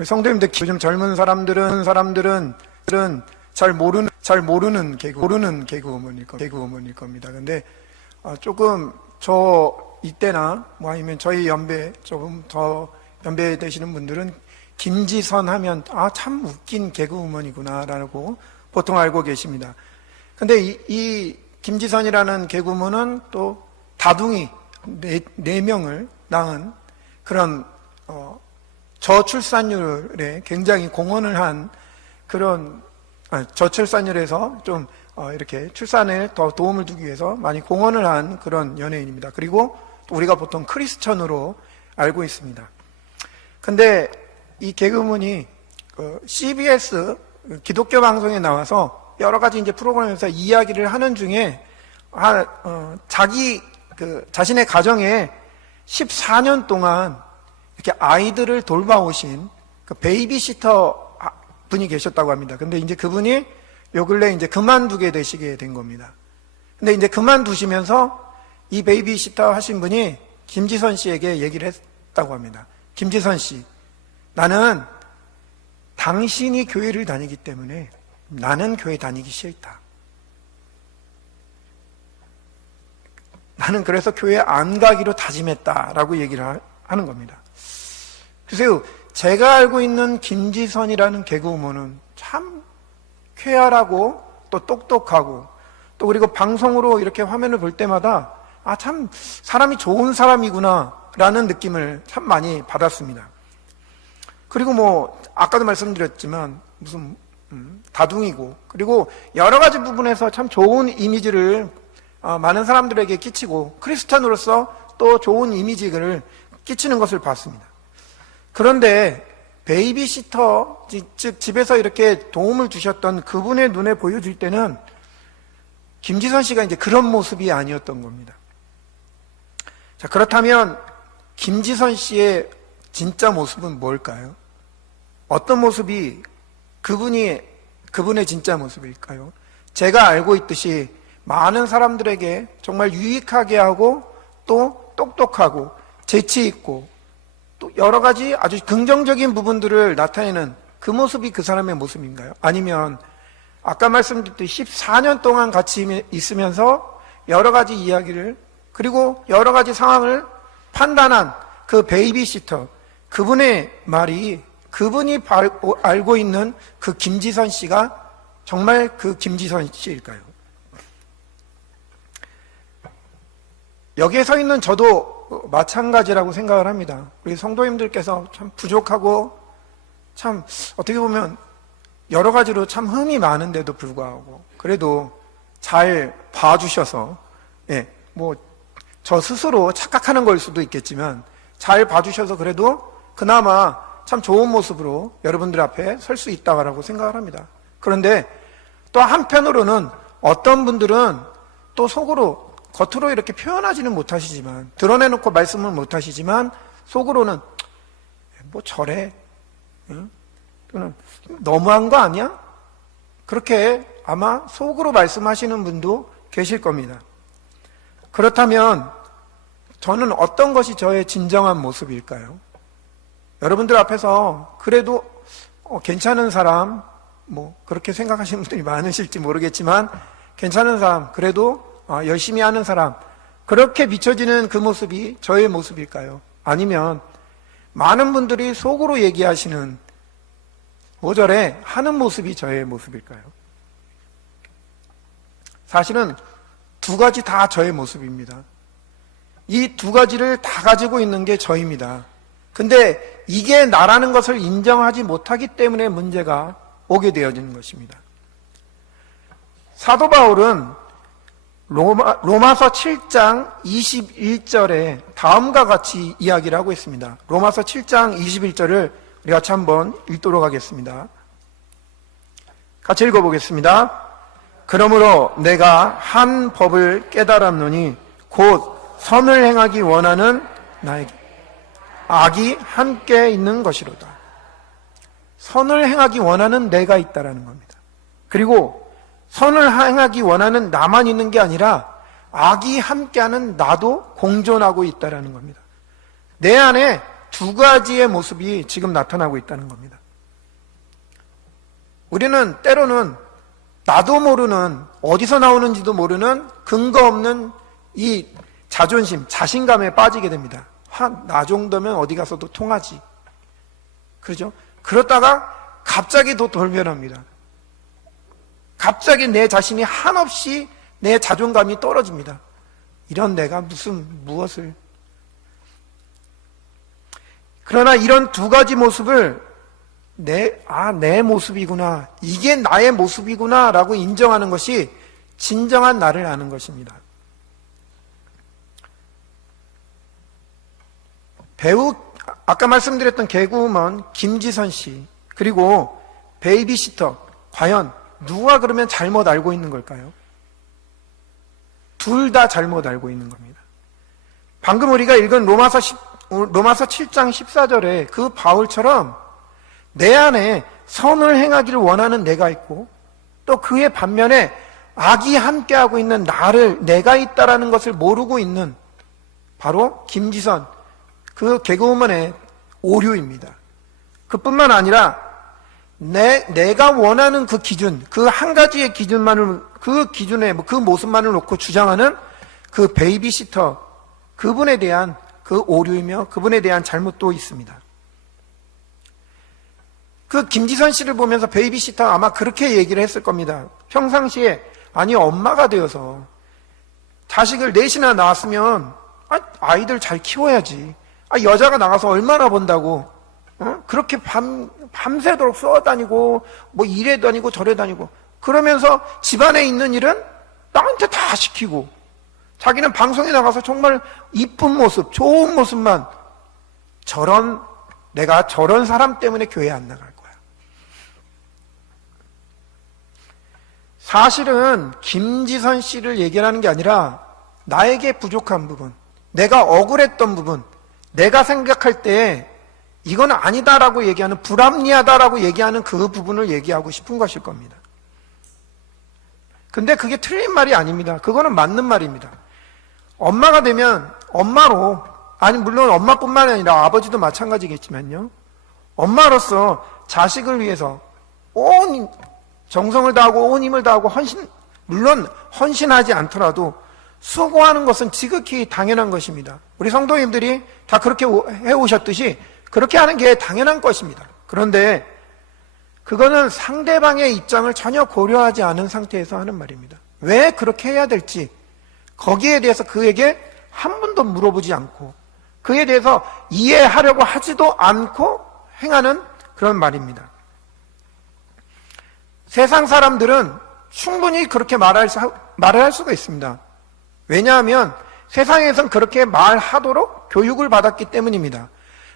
우리 성도님들, 요즘 젊은 사람들은 잘 모르는 개그우먼일 겁니다. 근데 조금 이때나 뭐 아니면 저희 연배, 조금 더 연배 되시는 분들은 김지선 하면 참 웃긴 개그우먼이구나 라고 보통 알고 계십니다. 근데 이 김지선이라는 개그우먼은 또 다둥이 네 명을 낳은 그런 저출산율에 굉장히 공헌을 한 그런 저출산율에서 좀 이렇게 출산에 더 도움을 주기 위해서 많이 공헌을 한 그런 연예인입니다. 그리고 우리가 보통 크리스천으로 알고 있습니다. 근데 이 개그우먼이 CBS 기독교 방송에 나와서 여러 가지 이제 프로그램에서 이야기를 하는 중에 자신의 가정에 14년 동안 이렇게 아이들을 돌봐오신 그 베이비시터 분이 계셨다고 합니다. 근데 이제 그분이 요 근래 이제 그만두게 되시게 된 겁니다. 근데 이제 그만두시면서 이 베이비시터 하신 분이 김지선 씨에게 얘기를 했다고 합니다. 김지선 씨, 나는 당신이 교회를 다니기 때문에 나는 교회 다니기 싫다. 나는 그래서 교회 안 가기로 다짐했다라고 얘기를 하는 겁니다. 글쎄요, 제가 알고 있는 김지선이라는 개그우먼은 참 쾌활하고 또 똑똑하고 또 그리고 방송으로 이렇게 화면을 볼 때마다 참 사람이 좋은 사람이구나 라는 느낌을 참 많이 받았습니다. 그리고 뭐 아까도 말씀드렸지만 무슨 다둥이고 그리고 여러 가지 부분에서 참 좋은 이미지를 많은 사람들에게 끼치고 크리스찬으로서 또 좋은 이미지를 끼치는 것을 봤습니다. 그런데 베이비시터, 즉 집에서 이렇게 도움을 주셨던 그분의 눈에 보여질 때는 김지선 씨가 이제 그런 모습이 아니었던 겁니다. 자, 그렇다면 김지선 씨의 진짜 모습은 뭘까요? 어떤 모습이 그분의 진짜 모습일까요? 제가 알고 있듯이 많은 사람들에게 정말 유익하게 하고 또 똑똑하고 재치 있고 또 여러 가지 아주 긍정적인 부분들을 나타내는 그 모습이 그 사람의 모습인가요? 아니면 아까 말씀드렸듯이 14년 동안 같이 있으면서 여러 가지 이야기를 그리고 여러 가지 상황을 판단한 그 베이비시터, 그분의 말이 그분이 알고 있는 그 김지선 씨가 정말 그 김지선 씨일까요? 여기에 서 있는 저도 마찬가지라고 생각을 합니다. 우리 성도님들께서 참 부족하고 참 어떻게 보면 여러 가지로 참 흠이 많은데도 불구하고 그래도 잘 봐주셔서 뭐 저 스스로 착각하는 걸 수도 있겠지만 잘 봐주셔서 그래도 그나마 참 좋은 모습으로 여러분들 앞에 설 수 있다고 생각을 합니다. 그런데 또 한편으로는 어떤 분들은 또 속으로 겉으로 이렇게 표현하지는 못하시지만 드러내놓고 말씀을 못하시지만 속으로는 뭐 저래? 또는 너무한 거 아니야? 그렇게 아마 속으로 말씀하시는 분도 계실 겁니다. 그렇다면 저는 어떤 것이 저의 진정한 모습일까요? 여러분들 앞에서 그래도 괜찮은 사람, 뭐 그렇게 생각하시는 분들이 많으실지 모르겠지만 괜찮은 사람, 그래도 열심히 하는 사람, 그렇게 비춰지는 그 모습이 저의 모습일까요? 아니면 많은 분들이 속으로 얘기하시는 뭐 저래 하는 모습이 저의 모습일까요? 사실은 두 가지 다 저의 모습입니다. 이 두 가지를 다 가지고 있는 게 저입니다. 근데 이게 나라는 것을 인정하지 못하기 때문에 문제가 오게 되어지는 것입니다. 사도 바울은 로마서 7장 21절에 다음과 같이 이야기를 하고 있습니다. 로마서 7장 21절을 우리 같이 한번 읽도록 하겠습니다. 같이 읽어보겠습니다. 그러므로 내가 한 법을 깨달았노니 곧 선을 행하기 원하는 나에게 악이 함께 있는 것이로다. 선을 행하기 원하는 내가 있다라는 겁니다. 그리고 선을 행하기 원하는 나만 있는 게 아니라 악이 함께하는 나도 공존하고 있다라는 겁니다. 내 안에 두 가지의 모습이 지금 나타나고 있다는 겁니다. 우리는 때로는 나도 모르는, 어디서 나오는지도 모르는 근거 없는 이 자존심, 자신감에 빠지게 됩니다. 나 정도면 어디 가서도 통하지. 그렇죠? 그러다가 갑자기 또 돌변합니다. 갑자기 내 자신이 한없이 내 자존감이 떨어집니다. 이런 내가 무엇을. 그러나 이런 두 가지 모습을 내 모습이구나, 이게 나의 모습이구나 라고 인정하는 것이 진정한 나를 아는 것입니다. 배우, 아까 말씀드렸던 개그우먼 김지선 씨, 그리고 베이비시터, 과연 누가 그러면 잘못 알고 있는 걸까요? 둘 다 잘못 알고 있는 겁니다. 방금 우리가 읽은 로마서 7장 14절에 그 바울처럼 내 안에 선을 행하기를 원하는 내가 있고, 또 그의 반면에 악이 함께하고 있는 내가 있다라는 것을 모르고 있는 바로 김지선, 그 개그우먼의 오류입니다. 그뿐만 아니라 내가 원하는 그 기준, 그 한 가지의 기준만을, 그 기준에 그 모습만을 놓고 주장하는 그 베이비시터, 그분에 대한 그 오류이며 그분에 대한 잘못도 있습니다. 그 김지선 씨를 보면서 베이비시터 아마 그렇게 얘기를 했을 겁니다. 평상시에 엄마가 되어서 자식을 넷이나 낳았으면 아이들 잘 키워야지. 여자가 나가서 얼마나 번다고 그렇게 밤새도록 쏘아다니고 이래 다니고 저래 다니고 그러면서 집안에 있는 일은 나한테 다 시키고, 자기는 방송에 나가서 정말 이쁜 모습, 좋은 모습만, 내가 저런 사람 때문에 교회 안 나갈 거야. 사실은 김지선 씨를 얘기하는 게 아니라 나에게 부족한 부분, 내가 억울했던 부분, 내가 생각할 때 이건 아니다라고 얘기하는, 불합리하다라고 얘기하는 그 부분을 얘기하고 싶은 것일 겁니다. 근데 그게 틀린 말이 아닙니다. 그거는 맞는 말입니다. 엄마가 되면 엄마로, 물론 엄마뿐만 아니라 아버지도 마찬가지겠지만요, 엄마로서 자식을 위해서 온 정성을 다하고 온 힘을 다하고 물론 헌신하지 않더라도 수고하는 것은 지극히 당연한 것입니다. 우리 성도님들이 다 그렇게 해오셨듯이 그렇게 하는 게 당연한 것입니다. 그런데 그거는 상대방의 입장을 전혀 고려하지 않은 상태에서 하는 말입니다. 왜 그렇게 해야 될지 거기에 대해서 그에게 한 번도 물어보지 않고, 그에 대해서 이해하려고 하지도 않고 행하는 그런 말입니다. 세상 사람들은 충분히 그렇게 말을 할 수가 있습니다. 왜냐하면 세상에선 그렇게 말하도록 교육을 받았기 때문입니다.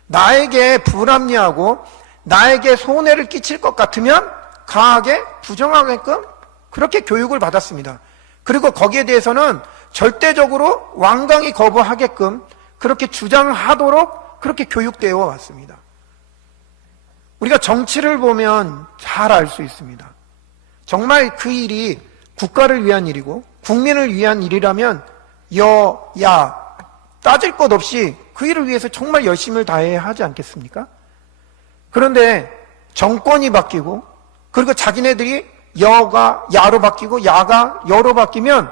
나에게 불합리하고 나에게 손해를 끼칠 것 같으면 강하게 부정하게끔 그렇게 교육을 받았습니다. 그리고 거기에 대해서는 절대적으로 완강히 거부하게끔 그렇게 주장하도록 그렇게 교육되어 왔습니다. 우리가 정치를 보면 잘 알 수 있습니다. 정말 그 일이 국가를 위한 일이고 국민을 위한 일이라면 야 따질 것 없이 그 일을 위해서 정말 열심을 다해야 하지 않겠습니까? 그런데 정권이 바뀌고, 그리고 자기네들이 여가 야로 바뀌고 야가 여로 바뀌면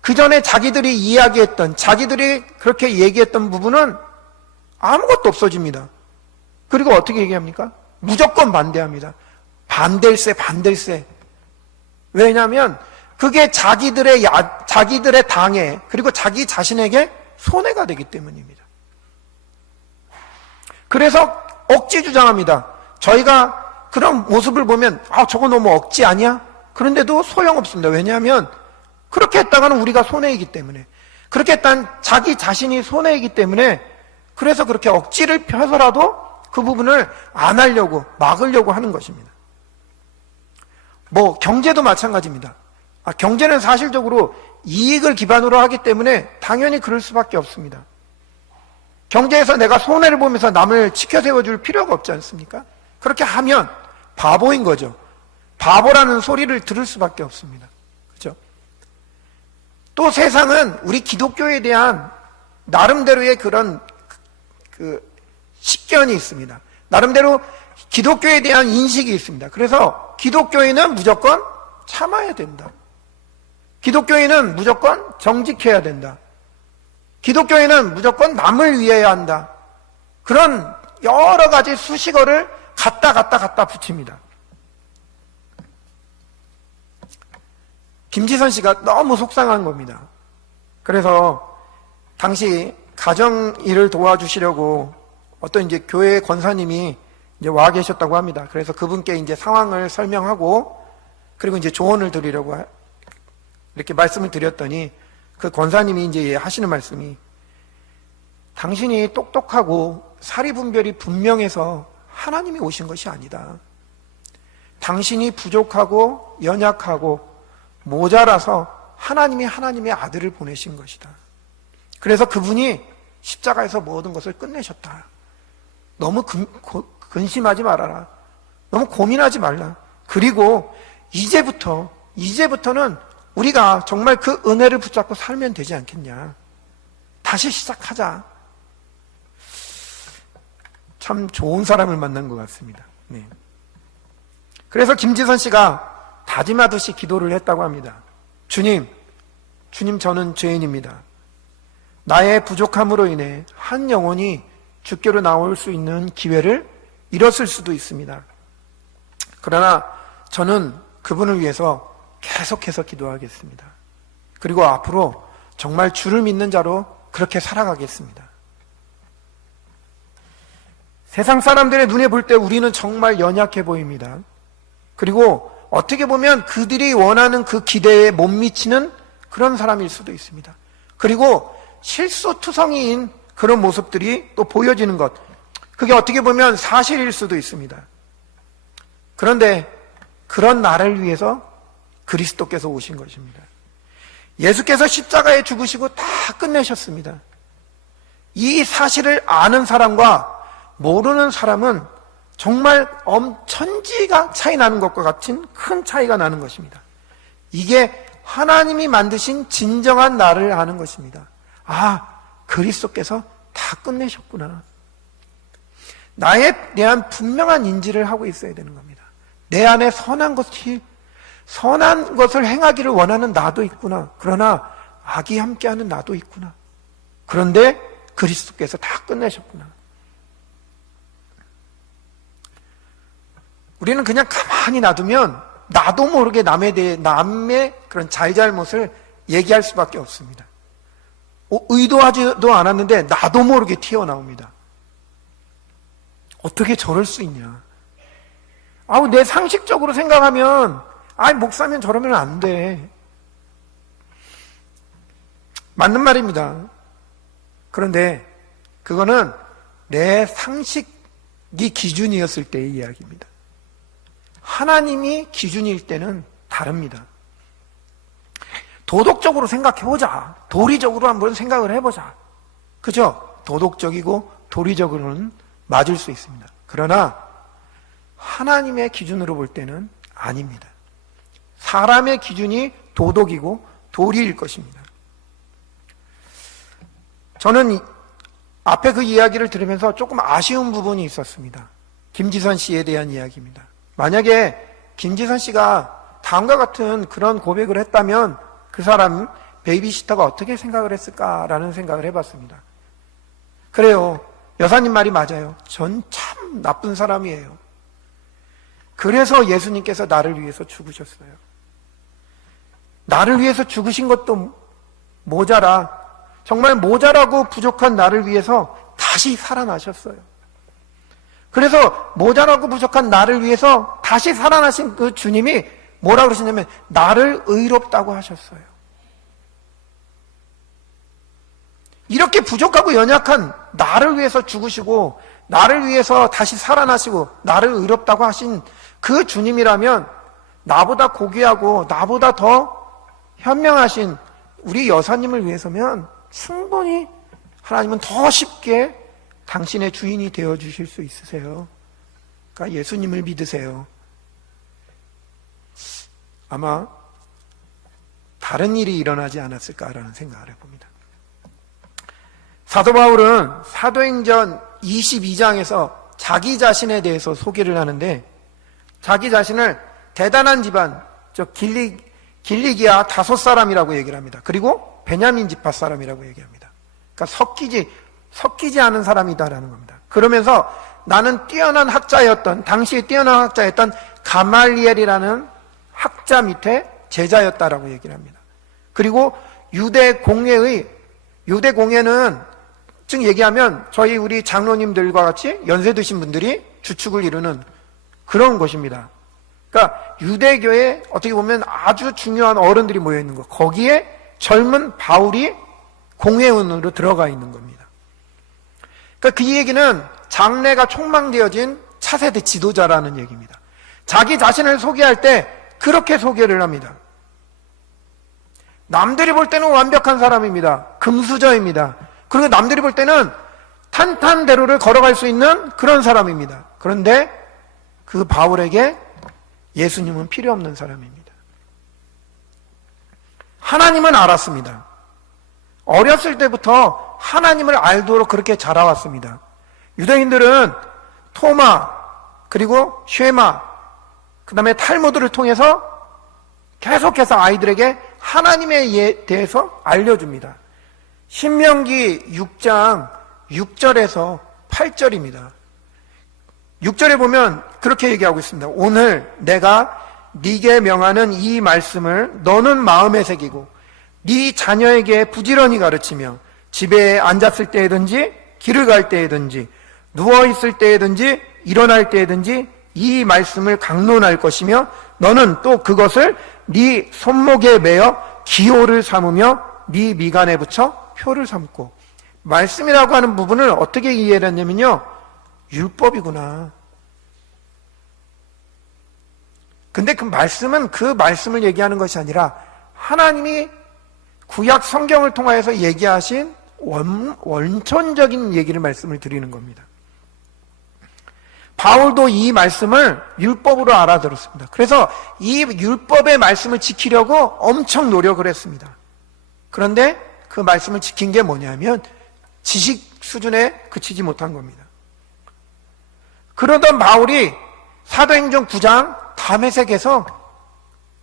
그 전에 자기들이 이야기했던, 자기들이 그렇게 얘기했던 부분은 아무것도 없어집니다. 그리고 어떻게 얘기합니까? 무조건 반대합니다. 반댈세. 왜냐하면 그게 자기들의 당에, 그리고 자기 자신에게 손해가 되기 때문입니다. 그래서 억지 주장합니다. 저희가 그런 모습을 보면 저거 너무 억지 아니야? 그런데도 소용없습니다. 왜냐하면 그렇게 했다가는 우리가 손해이기 때문에, 그렇게 했다는 자기 자신이 손해이기 때문에, 그래서 그렇게 억지를 펴서라도 그 부분을 안 하려고, 막으려고 하는 것입니다. 경제도 마찬가지입니다. 경제는 사실적으로 이익을 기반으로 하기 때문에 당연히 그럴 수밖에 없습니다. 경제에서 내가 손해를 보면서 남을 치켜 세워줄 필요가 없지 않습니까? 그렇게 하면 바보인 거죠. 바보라는 소리를 들을 수밖에 없습니다. 그렇죠? 또 세상은 우리 기독교에 대한 나름대로의 그런 식견이 있습니다. 나름대로 기독교에 대한 인식이 있습니다. 그래서 기독교인은 무조건 참아야 된다. 기독교인은 무조건 정직해야 된다. 기독교인은 무조건 남을 위해야 한다. 그런 여러 가지 수식어를 갖다 붙입니다. 김지선 씨가 너무 속상한 겁니다. 그래서 당시 가정 일을 도와주시려고 어떤 이제 교회 권사님이 이제 와 계셨다고 합니다. 그래서 그분께 이제 상황을 설명하고 그리고 이제 조언을 드리려고 이렇게 말씀을 드렸더니 그 권사님이 이제 하시는 말씀이 당신이 똑똑하고 사리분별이 분명해서 하나님이 오신 것이 아니다. 당신이 부족하고 연약하고 모자라서 하나님이 하나님의 아들을 보내신 것이다. 그래서 그분이 십자가에서 모든 것을 끝내셨다. 너무 근심하지 말아라. 너무 고민하지 말라. 그리고 이제부터는 우리가 정말 그 은혜를 붙잡고 살면 되지 않겠냐. 다시 시작하자. 참 좋은 사람을 만난 것 같습니다. 네. 그래서 김지선 씨가 다짐하듯이 기도를 했다고 합니다. 주님 저는 죄인입니다. 나의 부족함으로 인해 한 영혼이 주께로 나올 수 있는 기회를 잃었을 수도 있습니다. 그러나 저는 그분을 위해서 계속해서 기도하겠습니다. 그리고 앞으로 정말 주를 믿는 자로 그렇게 살아가겠습니다. 세상 사람들의 눈에 볼 때 우리는 정말 연약해 보입니다. 그리고 어떻게 보면 그들이 원하는 그 기대에 못 미치는 그런 사람일 수도 있습니다. 그리고 실수투성이인 그런 모습들이 또 보여지는 것, 그게 어떻게 보면 사실일 수도 있습니다. 그런데 그런 나를 위해서 그리스도께서 오신 것입니다. 예수께서 십자가에 죽으시고 다 끝내셨습니다. 이 사실을 아는 사람과 모르는 사람은 정말 천지가 차이 나는 것과 같은 큰 차이가 나는 것입니다. 이게 하나님이 만드신 진정한 나를 아는 것입니다. 그리스도께서 다 끝내셨구나. 나에 대한 분명한 인지를 하고 있어야 되는 겁니다. 내 안에 선한 것을 행하기를 원하는 나도 있구나. 그러나 악이 함께하는 나도 있구나. 그런데 그리스도께서 다 끝내셨구나. 우리는 그냥 가만히 놔두면 나도 모르게 남의 그런 잘잘못을 얘기할 수밖에 없습니다. 의도하지도 않았는데 나도 모르게 튀어나옵니다. 어떻게 저럴 수 있냐. 내 상식적으로 생각하면 목사면 저러면 안 돼. 맞는 말입니다. 그런데 그거는 내 상식이 기준이었을 때의 이야기입니다. 하나님이 기준일 때는 다릅니다. 도덕적으로 생각해보자. 도리적으로 한번 생각을 해보자. 그죠? 도덕적이고 도리적으로는 맞을 수 있습니다. 그러나 하나님의 기준으로 볼 때는 아닙니다. 사람의 기준이 도덕이고 도리일 것입니다. 저는 앞에 그 이야기를 들으면서 조금 아쉬운 부분이 있었습니다. 김지선 씨에 대한 이야기입니다. 만약에 김지선 씨가 다음과 같은 그런 고백을 했다면 그 사람 베이비시터가 어떻게 생각을 했을까라는 생각을 해봤습니다. 그래요. 여사님 말이 맞아요. 전 참 나쁜 사람이에요. 그래서 예수님께서 나를 위해서 죽으셨어요. 나를 위해서 죽으신 것도 모자라, 정말 모자라고 부족한 나를 위해서 다시 살아나셨어요. 그래서 모자라고 부족한 나를 위해서 다시 살아나신 그 주님이 뭐라 그러시냐면 나를 의롭다고 하셨어요. 이렇게 부족하고 연약한 나를 위해서 죽으시고 나를 위해서 다시 살아나시고 나를 의롭다고 하신 그 주님이라면 나보다 고귀하고 나보다 더 현명하신 우리 여사님을 위해서면 충분히 하나님은 더 쉽게 당신의 주인이 되어주실 수 있으세요. 그러니까 예수님을 믿으세요. 아마 다른 일이 일어나지 않았을까라는 생각을 해봅니다. 사도 바울은 사도행전 22장에서 자기 자신에 대해서 소개를 하는데, 자기 자신을 대단한 집안, 길리기아 5사람이라고 얘기를 합니다. 그리고 베냐민 지파 사람이라고 얘기합니다. 그러니까 섞이지 않은 사람이다라는 겁니다. 그러면서 나는 뛰어난 학자였던, 당시에 뛰어난 학자였던 가말리엘이라는 학자 밑에 제자였다라고 얘기를 합니다. 그리고 유대 공회는 즉 얘기하면 우리 장로님들과 같이 연세 드신 분들이 주축을 이루는 그런 곳입니다. 그러니까 유대교에 어떻게 보면 아주 중요한 어른들이 모여 있는 것, 거기에 젊은 바울이 공회원으로 들어가 있는 겁니다. 그러니까 그 얘기는 장래가 촉망되어진 차세대 지도자라는 얘기입니다. 자기 자신을 소개할 때 그렇게 소개를 합니다. 남들이 볼 때는 완벽한 사람입니다. 금수저입니다. 그리고 남들이 볼 때는 탄탄대로를 걸어갈 수 있는 그런 사람입니다. 그런데 그 바울에게 예수님은 필요 없는 사람입니다. 하나님은 알았습니다. 어렸을 때부터 하나님을 알도록 그렇게 자라왔습니다. 유대인들은 토마, 그리고 쉐마, 그 다음에 탈무드를 통해서 계속해서 아이들에게 하나님에 대해서 알려줍니다. 신명기 6장 6절에서 8절입니다. 6절에 보면 그렇게 얘기하고 있습니다. 오늘 내가 네게 명하는 이 말씀을 너는 마음에 새기고 네 자녀에게 부지런히 가르치며 집에 앉았을 때든지 길을 갈 때든지 누워있을 때든지 일어날 때든지 이 말씀을 강론할 것이며 너는 또 그것을 네 손목에 매어 기호를 삼으며 네 미간에 붙여 표를 삼고. 말씀이라고 하는 부분을 어떻게 이해를 했냐면요, 율법이구나. 근데 그 말씀을 얘기하는 것이 아니라 하나님이 구약 성경을 통하여서 얘기하신 원천적인 말씀을 드리는 겁니다. 바울도 이 말씀을 율법으로 알아들었습니다. 그래서 이 율법의 말씀을 지키려고 엄청 노력을 했습니다. 그런데 그 말씀을 지킨 게 뭐냐면 지식 수준에 그치지 못한 겁니다. 그러던 바울이 사도행전 9장 다메섹에서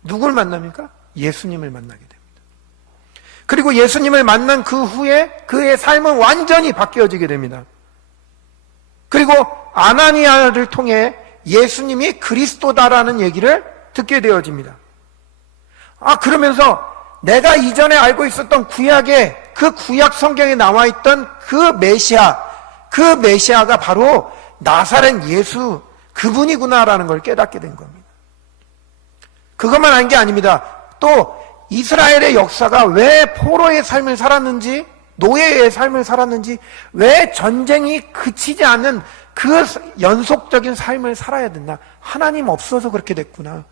누굴 만납니까? 예수님을 만나게 됩니다. 그리고 예수님을 만난 그 후에 그의 삶은 완전히 바뀌어지게 됩니다. 그리고 아나니아를 통해 예수님이 그리스도다라는 얘기를 듣게 되어집니다. 그러면서 내가 이전에 알고 있었던 구약에, 그 구약 성경에 나와 있던 그 메시아가 바로 나사렛 예수, 그분이구나라는 걸 깨닫게 된 겁니다. 그것만 한 게 아닙니다. 또 이스라엘의 역사가 왜 포로의 삶을 살았는지, 노예의 삶을 살았는지, 왜 전쟁이 그치지 않는 그 연속적인 삶을 살아야 된다. 하나님 없어서 그렇게 됐구나.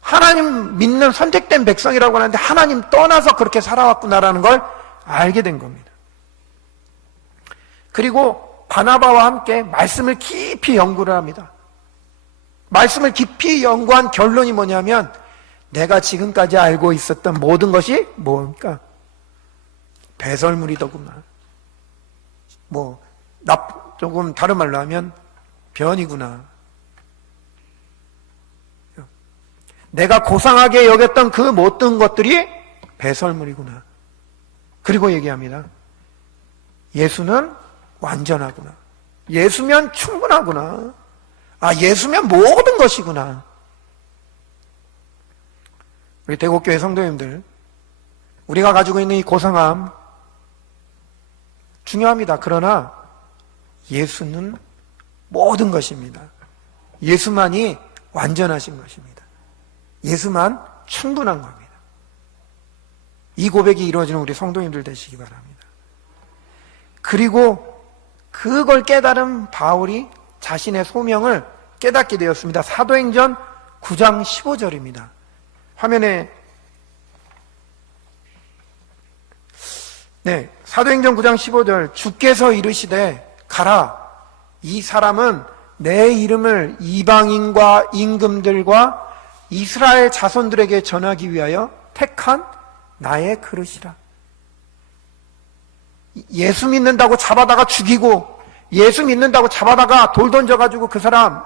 하나님 믿는 선택된 백성이라고 하는데 하나님 떠나서 그렇게 살아왔구나라는 걸 알게 된 겁니다. 그리고 바나바와 함께 말씀을 깊이 연구를 합니다. 말씀을 깊이 연구한 결론이 뭐냐면, 내가 지금까지 알고 있었던 모든 것이 뭡니까? 배설물이더구나. 조금 다른 말로 하면 변이구나. 내가 고상하게 여겼던 그 모든 것들이 배설물이구나. 그리고 얘기합니다. 예수는 완전하구나. 예수면 충분하구나. 예수면 모든 것이구나. 우리 대곡교회 성도님들, 우리가 가지고 있는 이 고상함 중요합니다. 그러나 예수는 모든 것입니다. 예수만이 완전하신 것입니다. 예수만 충분한 겁니다. 이 고백이 이루어지는 우리 성도님들 되시기 바랍니다. 그리고 그걸 깨달은 바울이 자신의 소명을 깨닫게 되었습니다. 사도행전 9장 15절입니다. 화면에, 사도행전 9장 15절, 주께서 이르시되 가라, 이 사람은 내 이름을 이방인과 임금들과 이스라엘 자손들에게 전하기 위하여 택한 나의 그릇이라. 예수 믿는다고 잡아다가 죽이고 예수 믿는다고 잡아다가 돌 던져가지고 그 사람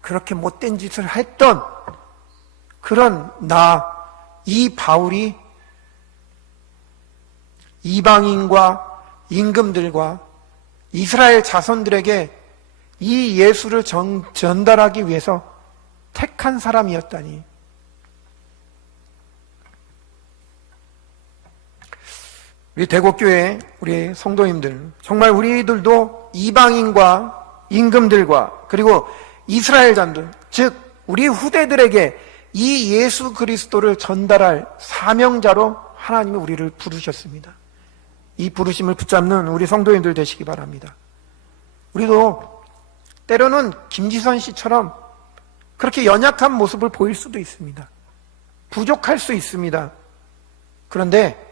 그렇게 못된 짓을 했던 그런 이 바울이 이방인과 임금들과 이스라엘 자손들에게 이 예수를 전달하기 위해서 택한 사람이었다니. 우리 대곡교회 우리 성도님들, 정말 우리들도 이방인과 임금들과 그리고 이스라엘 자들, 즉 우리 후대들에게 이 예수 그리스도를 전달할 사명자로 하나님이 우리를 부르셨습니다. 이 부르심을 붙잡는 우리 성도님들 되시기 바랍니다. 우리도 때로는 김지선 씨처럼 그렇게 연약한 모습을 보일 수도 있습니다. 부족할 수 있습니다. 그런데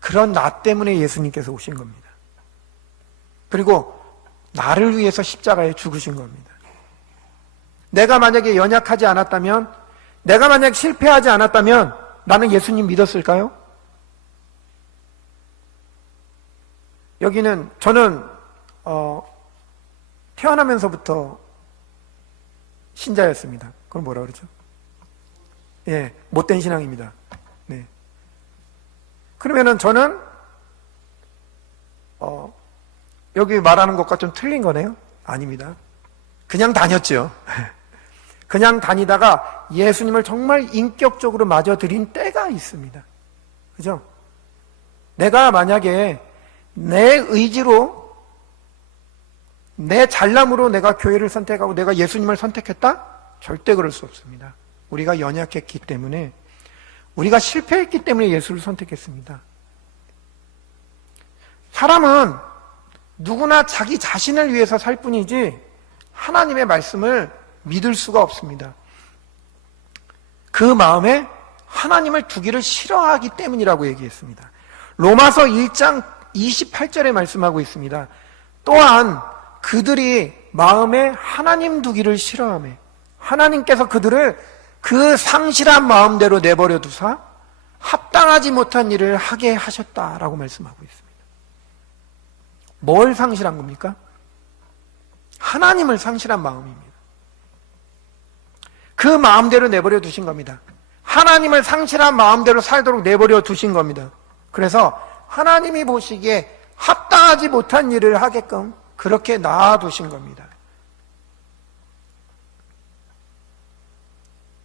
그런 나 때문에 예수님께서 오신 겁니다. 그리고 나를 위해서 십자가에 죽으신 겁니다. 내가 만약에 연약하지 않았다면, 내가 만약 실패하지 않았다면 나는 예수님 믿었을까요? 여기는 저는 태어나면서부터 신자였습니다. 그건 뭐라 그러죠? 예, 못된 신앙입니다. 네. 그러면은 저는 여기 말하는 것과 좀 틀린 거네요? 아닙니다. 그냥 다녔죠. 그냥 다니다가 예수님을 정말 인격적으로 맞아들인 때가 있습니다. 그죠? 내가 만약에 내 의지로, 내 잘남으로 내가 교회를 선택하고 내가 예수님을 선택했다? 절대 그럴 수 없습니다. 우리가 연약했기 때문에, 우리가 실패했기 때문에 예수를 선택했습니다. 사람은 누구나 자기 자신을 위해서 살 뿐이지 하나님의 말씀을 믿을 수가 없습니다. 그 마음에 하나님을 두기를 싫어하기 때문이라고 얘기했습니다. 로마서 1장 28절에 말씀하고 있습니다. 또한 그들이 마음에 하나님 두기를 싫어하며 하나님께서 그들을 그 상실한 마음대로 내버려 두사 합당하지 못한 일을 하게 하셨다라고 말씀하고 있습니다. 뭘 상실한 겁니까? 하나님을 상실한 마음입니다. 그 마음대로 내버려 두신 겁니다. 하나님을 상실한 마음대로 살도록 내버려 두신 겁니다. 그래서 하나님이 보시기에 합당하지 못한 일을 하게끔 그렇게 놔두신 겁니다.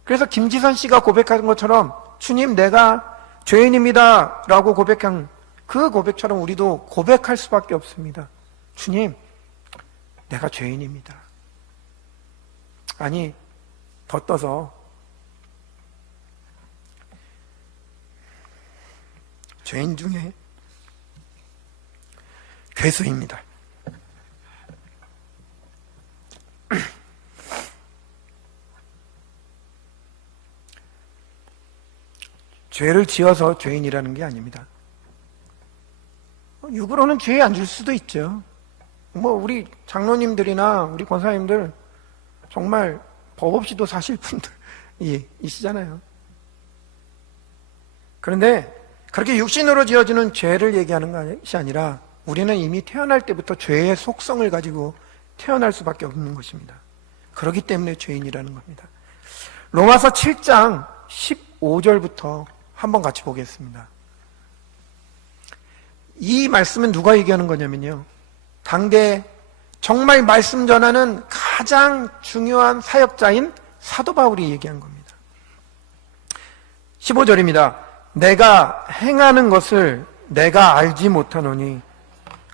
그래서 김지선 씨가 고백한 것처럼 주님 내가 죄인입니다 라고 고백한 그 고백처럼 우리도 고백할 수밖에 없습니다. 주님 내가 죄인입니다. 아니 더 떠서 죄인 중에 괴수입니다. 죄를 지어서 죄인이라는 게 아닙니다. 육으로는 죄에 안 줄 수도 있죠. 우리 장로님들이나 우리 권사님들 정말 법 없이도 사실 분들이 있으잖아요. 그런데 그렇게 육신으로 지어지는 죄를 얘기하는 것이 아니라 우리는 이미 태어날 때부터 죄의 속성을 가지고 태어날 수밖에 없는 것입니다. 그렇기 때문에 죄인이라는 겁니다. 로마서 7장 15절부터 한번 같이 보겠습니다. 이 말씀은 누가 얘기하는 거냐면요, 당대 정말 말씀 전하는 가장 중요한 사역자인 사도 바울이 얘기한 겁니다. 15절입니다. 내가 행하는 것을 내가 알지 못하노니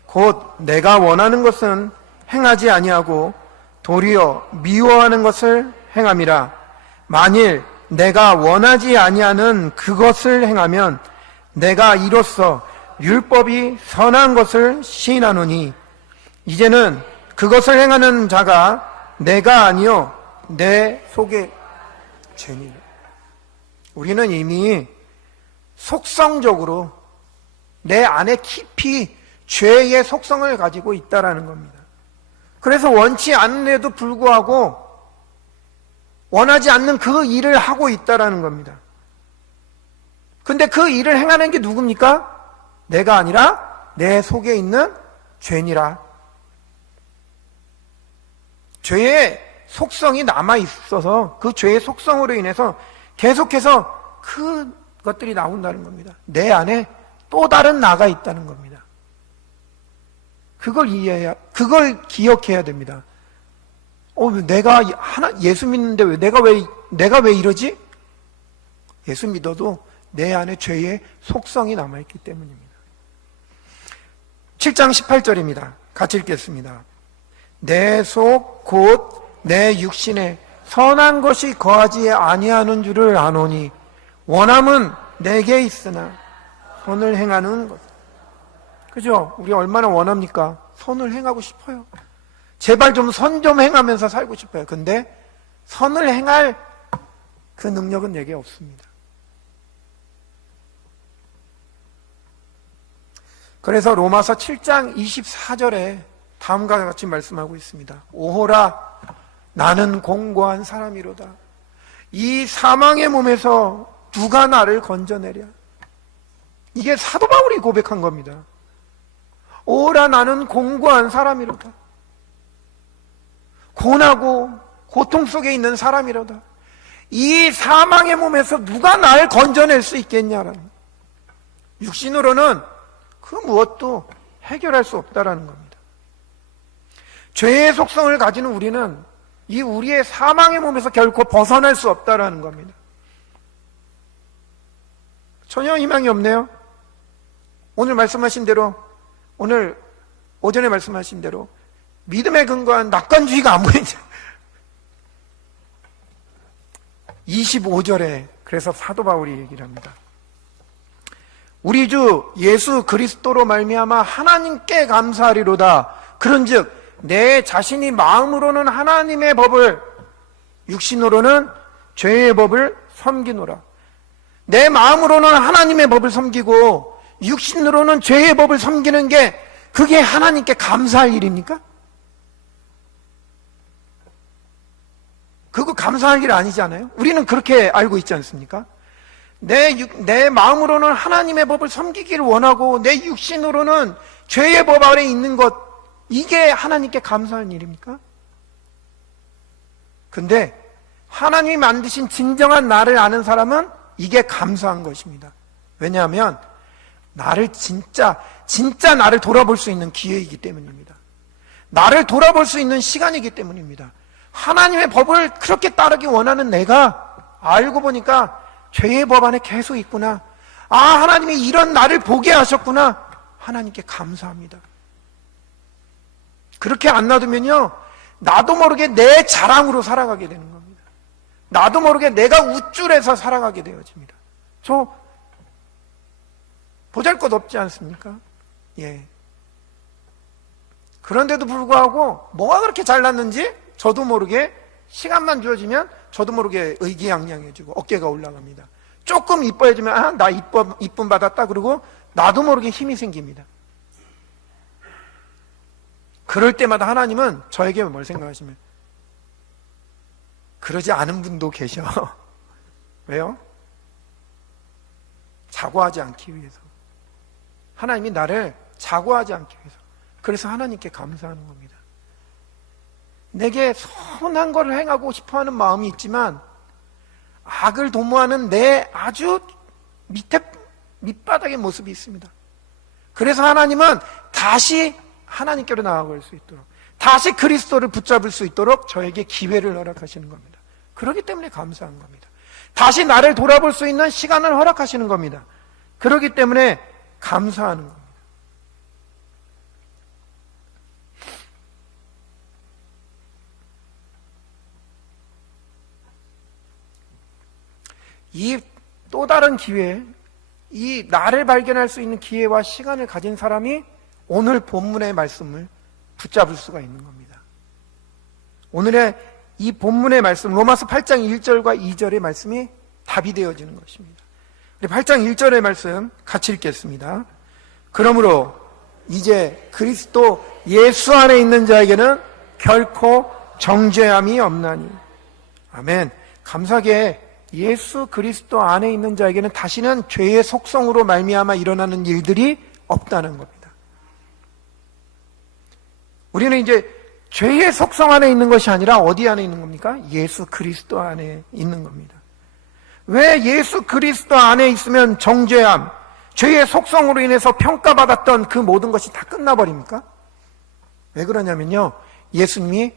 곧 내가 원하는 것은 행하지 아니하고 도리어 미워하는 것을 행함이라. 만일 내가 원하지 아니하는 그것을 행하면 내가 이로써 율법이 선한 것을 시인하노니 이제는 그것을 행하는 자가 내가 아니요 내 속에 죄니라. 우리는 이미 속성적으로 내 안에 깊이 죄의 속성을 가지고 있다라는 겁니다. 그래서 원치 않는데도 불구하고 원하지 않는 그 일을 하고 있다라는 겁니다. 근데 그 일을 행하는 게 누굽니까? 내가 아니라 내 속에 있는 죄니라. 죄의 속성이 남아있어서 그 죄의 속성으로 인해서 계속해서 그것들이 나온다는 겁니다. 내 안에 또 다른 나가 있다는 겁니다. 그걸 기억해야 됩니다. 내가 예수 믿는데 내가 왜 이러지? 예수 믿어도 내 안에 죄의 속성이 남아있기 때문입니다. 7장 18절입니다. 같이 읽겠습니다. 내 속 곧 내 육신에 선한 것이 거하지 아니하는 줄을 아노니 원함은 내게 있으나 선을 행하는 것. 그죠? 우리 얼마나 원합니까? 선을 행하고 싶어요. 제발 좀 선 좀 행하면서 살고 싶어요. 근데 선을 행할 그 능력은 내게 없습니다. 그래서 로마서 7장 24절에 다음과 같이 말씀하고 있습니다. 오호라 나는 공고한 사람이로다. 이 사망의 몸에서 누가 나를 건져내랴. 이게 사도 바울이 고백한 겁니다. 오호라 나는 공고한 사람이로다. 고나고 고통 속에 있는 사람이로다. 이 사망의 몸에서 누가 날 건져낼 수 있겠냐라는. 육신으로는 그 무엇도 해결할 수 없다라는 겁니다. 죄의 속성을 가진 우리는 이 우리의 사망의 몸에서 결코 벗어날 수 없다라는 겁니다. 전혀 희망이 없네요. 오늘 말씀하신 대로, 오늘 오전에 말씀하신 대로 믿음에 근거한 낙관주의가 안 보이죠. 25절에 그래서 사도 바울이 얘기를 합니다. 우리 주 예수 그리스도로 말미암아 하나님께 감사하리로다. 그런즉 내 자신이 마음으로는 하나님의 법을, 육신으로는 죄의 법을 섬기노라. 내 마음으로는 하나님의 법을 섬기고 육신으로는 죄의 법을 섬기는 게 그게 하나님께 감사할 일입니까? 그거 감사할 일 아니잖아요. 우리는 그렇게 알고 있지 않습니까? 내 마음으로는 하나님의 법을 섬기기를 원하고 내 육신으로는 죄의 법 아래 있는 것, 이게 하나님께 감사할 일입니까? 근데 하나님이 만드신 진정한 나를 아는 사람은 이게 감사한 것입니다. 왜냐하면 나를 진짜 나를 돌아볼 수 있는 기회이기 때문입니다. 나를 돌아볼 수 있는 시간이기 때문입니다. 하나님의 법을 그렇게 따르기 원하는 내가 알고 보니까 죄의 법 안에 계속 있구나. 하나님이 이런 나를 보게 하셨구나. 하나님께 감사합니다. 그렇게 안 놔두면요, 나도 모르게 내 자랑으로 살아가게 되는 겁니다. 나도 모르게 내가 우쭐해서 살아가게 되어집니다. 저 보잘것없지 않습니까? 예. 그런데도 불구하고 뭐가 그렇게 잘났는지 저도 모르게 시간만 주어지면 저도 모르게 의기양양해지고 어깨가 올라갑니다. 조금 이뻐해지면 나 이쁨 받았다. 그러고 나도 모르게 힘이 생깁니다. 그럴 때마다 하나님은 저에게 뭘 생각하시면 그러지 않은 분도 계셔. 왜요? 자고하지 않기 위해서. 하나님이 나를 자고하지 않기 위해서. 그래서 하나님께 감사하는 겁니다. 내게 선한 것을 행하고 싶어하는 마음이 있지만 악을 도모하는 내 아주 밑바닥의 모습이 있습니다. 그래서 하나님은 다시 하나님께로 나아갈 수 있도록, 다시 그리스도를 붙잡을 수 있도록 저에게 기회를 허락하시는 겁니다. 그렇기 때문에 감사한 겁니다. 다시 나를 돌아볼 수 있는 시간을 허락하시는 겁니다. 그렇기 때문에 감사하는 겁니다. 이 또 다른 기회, 이 나를 발견할 수 있는 기회와 시간을 가진 사람이 오늘 본문의 말씀을 붙잡을 수가 있는 겁니다. 오늘의 이 본문의 말씀, 로마서 8장 1절과 2절의 말씀이 답이 되어지는 것입니다. 우리 8장 1절의 말씀 같이 읽겠습니다. 그러므로 이제 그리스도 예수 안에 있는 자에게는 결코 정죄함이 없나니. 아멘. 감사하게 예수 그리스도 안에 있는 자에게는 다시는 죄의 속성으로 말미암아 일어나는 일들이 없다는 겁니다. 우리는 이제 죄의 속성 안에 있는 것이 아니라 어디 안에 있는 겁니까? 예수 그리스도 안에 있는 겁니다. 왜 예수 그리스도 안에 있으면 정죄함, 죄의 속성으로 인해서 평가받았던 그 모든 것이 다 끝나버립니까? 왜 그러냐면요, 예수님이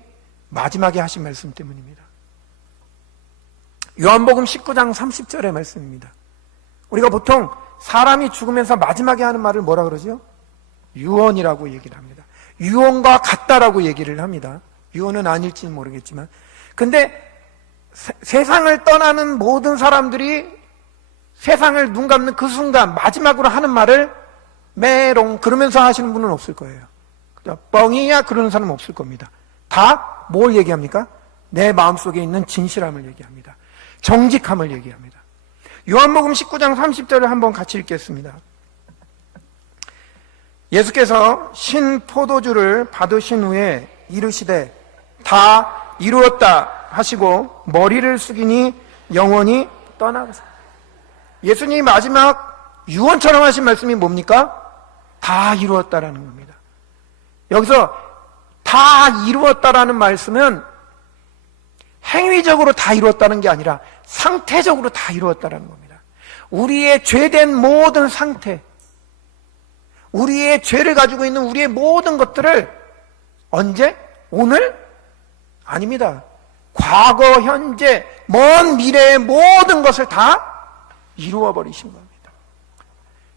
마지막에 하신 말씀 때문입니다. 요한복음 19장 30절의 말씀입니다. 우리가 보통 사람이 죽으면서 마지막에 하는 말을 뭐라 그러죠? 유언이라고 얘기를 합니다. 유언과 같다라고 얘기를 합니다. 유언은 아닐지는 모르겠지만. 근데 세상을 떠나는 모든 사람들이 세상을 눈 감는 그 순간 마지막으로 하는 말을 메롱 그러면서 하시는 분은 없을 거예요. 뻥이야 그러는 사람은 없을 겁니다. 다 뭘 얘기합니까? 내 마음속에 있는 진실함을 얘기합니다. 정직함을 얘기합니다. 요한복음 19장 30절을 한번 같이 읽겠습니다. 예수께서 신 포도주를 받으신 후에 이르시되 다 이루었다 하시고 머리를 숙이니 영원히 떠나가사. 예수님이 마지막 유언처럼 하신 말씀이 뭡니까? 다 이루었다라는 겁니다. 여기서 다 이루었다라는 말씀은 행위적으로 다 이루었다는 게 아니라 상태적으로 다 이루었다라는 겁니다. 우리의 죄된 모든 상태, 우리의 죄를 가지고 있는 우리의 모든 것들을 언제? 오늘? 아닙니다. 과거, 현재, 먼 미래의 모든 것을 다 이루어버리신 겁니다.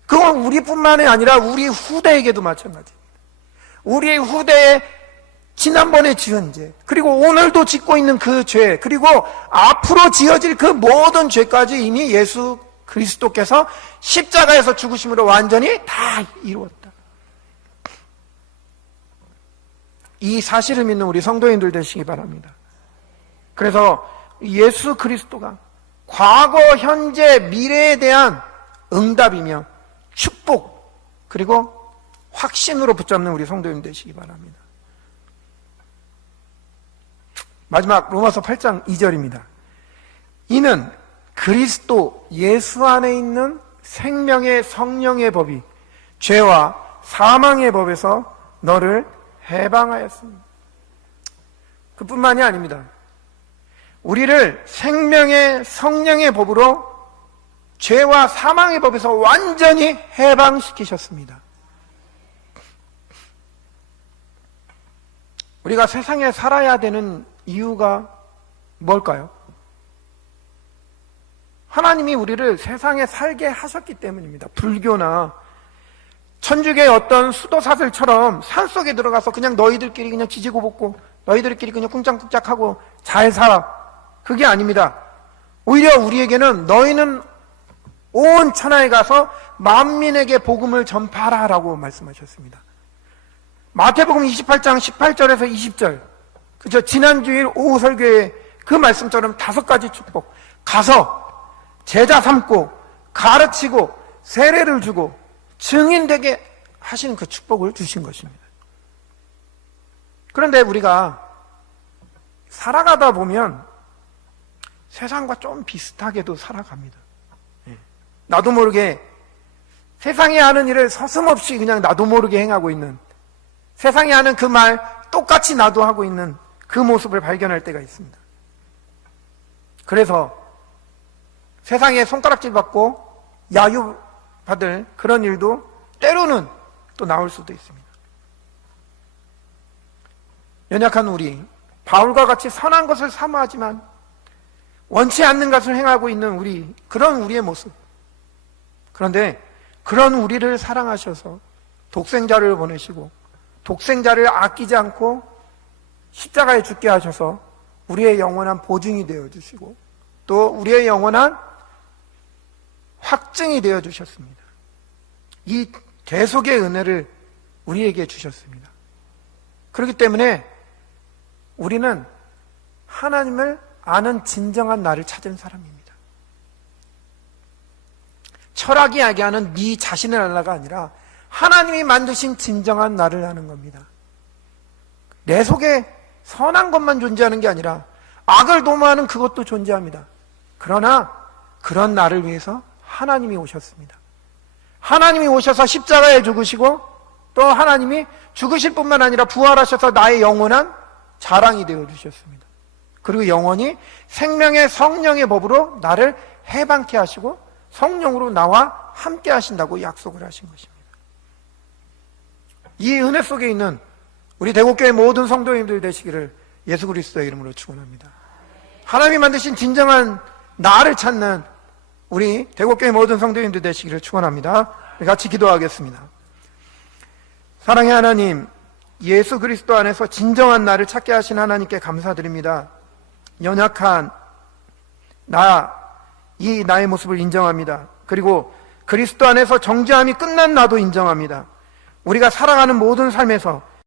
그건 우리뿐만이 아니라 우리 후대에게도 마찬가지입니다. 우리의 후대에 지난번에 지은 죄, 그리고 오늘도 짓고 있는 그 죄, 그리고 앞으로 지어질 그 모든 죄까지 이미 예수 그리스도께서 십자가에서 죽으심으로 완전히 다 이루었다. 이 사실을 믿는 우리 성도인들 되시기 바랍니다. 그래서 예수 그리스도가 과거, 현재, 미래에 대한 응답이며 축복, 그리고 확신으로 붙잡는 우리 성도인 되시기 바랍니다. 마지막 로마서 8장 2절입니다. 이는 그리스도 예수 안에 있는 생명의 성령의 법이 죄와 사망의 법에서 너를 해방하였습니다. 그뿐만이 아닙니다. 우리를 생명의 성령의 법으로 죄와 사망의 법에서 완전히 해방시키셨습니다. 우리가 세상에 살아야 되는 이유가 뭘까요? 하나님이 우리를 세상에 살게 하셨기 때문입니다. 불교나 천주교의 어떤 수도사들처럼 산속에 들어가서 그냥 너희들끼리 그냥 지지고 볶고 너희들끼리 그냥 쿵짝쿵짝하고 잘 살아. 그게 아닙니다. 오히려 우리에게는 너희는 온 천하에 가서 만민에게 복음을 전파하라라고 말씀하셨습니다. 마태복음 28장 18절에서 20절, 그죠? 지난주일 오후 설교에 그 말씀처럼 5가지 축복. 가서 제자 삼고 가르치고 세례를 주고 증인되게 하시는 그 축복을 주신 것입니다. 그런데 우리가 살아가다 보면 세상과 좀 비슷하게도 살아갑니다. 나도 모르게 세상에 하는 일을 서슴없이 그냥 나도 모르게 행하고 있는, 세상에 하는 그 말 똑같이 나도 하고 있는 그 모습을 발견할 때가 있습니다. 그래서 세상에 손가락질 받고 야유받을 그런 일도 때로는 또 나올 수도 있습니다. 연약한 우리, 바울과 같이 선한 것을 사모하지만 원치 않는 것을 행하고 있는 우리, 그런 우리의 모습. 그런데 그런 우리를 사랑하셔서 독생자를 보내시고 독생자를 아끼지 않고 십자가에 죽게 하셔서 우리의 영원한 보증이 되어주시고 또 우리의 영원한 확증이 되어주셨습니다. 이 대속의 은혜를 우리에게 주셨습니다. 그렇기 때문에 우리는 하나님을 아는 진정한 나를 찾은 사람입니다. 철학이 이야기하는 네 자신을 알라가 아니라 하나님이 만드신 진정한 나를 아는 겁니다. 내 속에 선한 것만 존재하는 게 아니라 악을 도모하는 그것도 존재합니다. 그러나 그런 나를 위해서 하나님이 오셨습니다. 하나님이 오셔서 십자가에 죽으시고 또 하나님이 죽으실 뿐만 아니라 부활하셔서 나의 영원한 자랑이 되어주셨습니다. 그리고 영원히 생명의 성령의 법으로 나를 해방케 하시고 성령으로 나와 함께 하신다고 약속을 하신 것입니다. 이 은혜 속에 있는 우리 대곡교회 모든 성도님들 되시기를 예수 그리스도의 이름으로 축원합니다. 하나님이 만드신 진정한 나를 찾는 우리 대곡교회 모든 성도님들 되시기를 축원합니다. 같이 기도하겠습니다. 사랑의 하나님, 예수 그리스도 안에서 진정한 나를 찾게 하신 하나님께 감사드립니다. 연약한 이 나의 모습을 인정합니다. 그리고 그리스도 안에서 정죄함이 끝난 나도 인정합니다. 우리가 살아가는 모든 삶에서